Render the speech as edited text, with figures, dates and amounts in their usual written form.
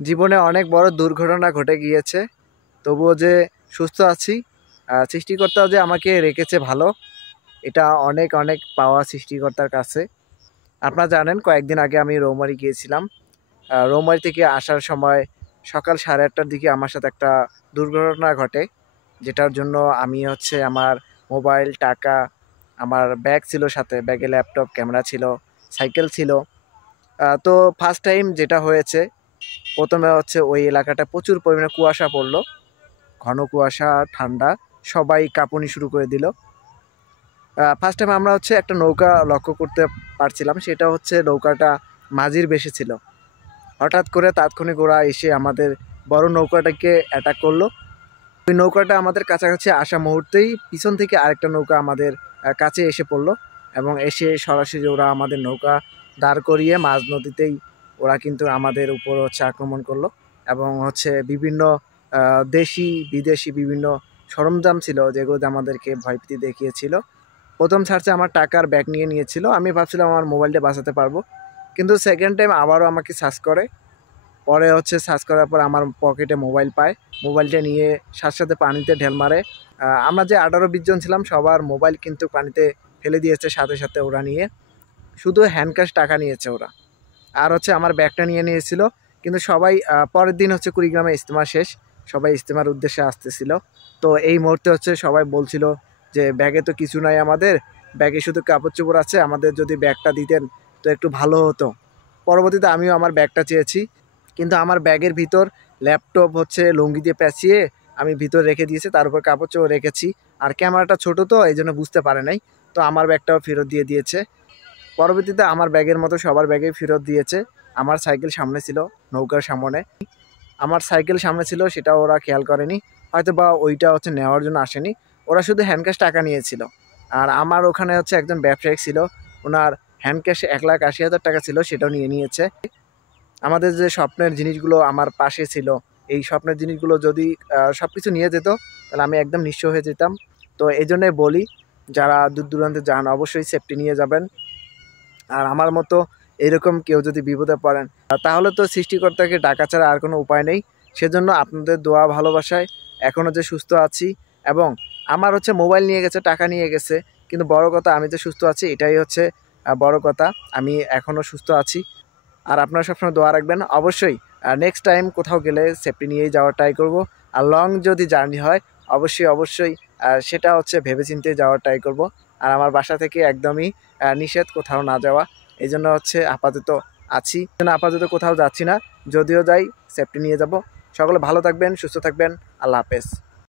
জীবনে অনেক বড় দুর্ঘটনা ঘটে গিয়েছে, তবুও যে সুস্থ আছি, সৃষ্টিকর্তা যে আমাকে রেখেছে ভালো, এটা অনেক অনেক পাওয়া সৃষ্টিকর্তার কাছে। আপনারা জানেন কয়েকদিন আগে আমি রৌমারী গিয়েছিলাম। রৌমারী থেকে আসার সময় সকাল 8:30টার দিকে আমার সাথে একটা দুর্ঘটনা ঘটে, যেটার জন্য আমি আমার মোবাইল, টাকা, আমার ব্যাগ ছিল সাথে, ব্যাগে ল্যাপটপ, ক্যামেরা ছিল, সাইকেল ছিল। তো ফার্স্ট টাইম যেটা হয়েছে, প্রথমে ওই এলাকাটা প্রচুর পরিমাণে কুয়াশা পড়লো, ঘন কুয়াশা, ঠান্ডা, সবাই কাঁপুনি শুরু করে দিল। ফার্স্ট টাইম আমরা একটা নৌকা লক্ষ্য করতে পারছিলাম, সেটা নৌকাটা মাঝির বেশি ছিল। হঠাৎ করে তাৎক্ষণিক ওরা এসে আমাদের বড় নৌকাটাকে অ্যাটাক করলো। ওই নৌকাটা আমাদের কাছাকাছি আসা মুহূর্তেই পিছন থেকে আরেকটা নৌকা আমাদের কাছে এসে পড়লো, এবং এসে সরাসরি ওরা আমাদের নৌকা দাঁড় করিয়ে মাঝ নদীতেই ওরা কিন্তু আমাদের উপর আক্রমণ করলো। এবং বিভিন্ন দেশি বিদেশি বিভিন্ন সরঞ্জাম ছিল, যেগুলোতে আমাদেরকে ভয়ভীতি দেখিয়েছিল। প্রথম সার্চে আমার টাকার ব্যাগ নিয়ে নিয়েছিল, আমি ভাবছিলাম আমার মোবাইলটা বাঁচাতে পারবো, কিন্তু সেকেন্ড টাইম আবারও আমাকে সার্চ করে। পরে সার্চ করার পর আমার পকেটে মোবাইল পায়, মোবাইলটা নিয়ে সাথে সাথে পানিতে ঢেল মারে। আমরা যে 18-20 জন ছিলাম, সবার মোবাইল কিন্তু পানিতে ফেলে দিয়েছে সাথে সাথে ওরা নিয়ে। শুধু হ্যান্ড ক্যাশ টাকা নিয়েছে ওরা, আর আমার ব্যাগটা নিয়ে নিয়েছিল। কিন্তু সবাই পরের দিন কুড়িগ্রামে ইজতেমা শেষ, সবাই ইজতেমার উদ্দেশ্যে আসতেছিল। তো এই মুহূর্তে সবাই বলছিল যে ব্যাগে তো কিছু নাই, আমাদের ব্যাগে শুধু কাপড় চোপড় আছে, আমাদের যদি ব্যাগটা দিতেন তো একটু ভালো হতো। পরবর্তীতে আমিও আমার ব্যাগটা চেয়েছি, কিন্তু আমার ব্যাগের ভিতর ল্যাপটপ লুঙ্গি দিয়ে পেঁচিয়ে আমি ভিতর রেখে দিয়েছি, তার উপর কাপড় চোপড় রেখেছি। আর ক্যামেরাটা ছোট, তো এই জন্য বুঝতে পারে নাই, তো আমার ব্যাগটাও ফেরত দিয়ে দিয়েছে। পরবর্তীতে আমার ব্যাগের মতো সবার ব্যাগেই ফেরত দিয়েছে। আমার সাইকেল সামনে ছিল, নৌকার সামনে আমার সাইকেল সামনে ছিল, সেটা ওরা খেয়াল করেনি, হয়তো বা ওইটা নেওয়ার জন্য আসেনি। ওরা শুধু হ্যান্ড ক্যাশ টাকা নিয়েছিল। আর আমার ওখানে একজন ব্যবসায়িক ছিল, ওনার হ্যান্ড ক্যাশ 1,80,000 টাকা ছিল, সেটাও নিয়ে নিয়েছে। আমাদের যে স্বপ্নের জিনিসগুলো আমার পাশে ছিল, এই স্বপ্নের জিনিসগুলো যদি সব কিছু নিয়ে যেত, তাহলে আমি একদম নিঃস্ব হয়ে যেতাম। তো এই জন্যই বলি, যারা দূর দূরান্তে যান অবশ্যই সেফটি নিয়ে যাবেন। আর আমার মতো এরকম কেউ যদি বিপদে পড়েন, তাহলে তো সৃষ্টিকর্তাকে ডাকা ছাড়া আর কোনো উপায় নেই। সেজন্য আপনাদের দোয়া ভালোবাসায় এখনও যে সুস্থ আছি, এবং আমার মোবাইল নিয়ে গেছে, টাকা নিয়ে গেছে, কিন্তু বড় কথা আমি যে সুস্থ আছি, এটাই বড় কথা। আমি এখনও সুস্থ আছি। আর আপনারা সবসময় দোয়া রাখবেন অবশ্যই। নেক্সট টাইম কোথাও গেলে সেফটি নিয়েই যাওয়ার ট্রাই করব। আর লং যদি জার্নি হয়, অবশ্যই অবশ্যই সেটা ভেবেচিন্তে যাওয়ার ট্রাই করব। আর আমার বাসা থেকে একদমই নিষেধ কোথাও না যাওয়া, এই জন্য আপাতত আছি, আপাতত কোথাও যাচ্ছি না। যদিও যাই, সেফটি নিয়ে যাব। সকলে ভালো থাকবেন, সুস্থ থাকবেন। আল্লাহ হাফেজ।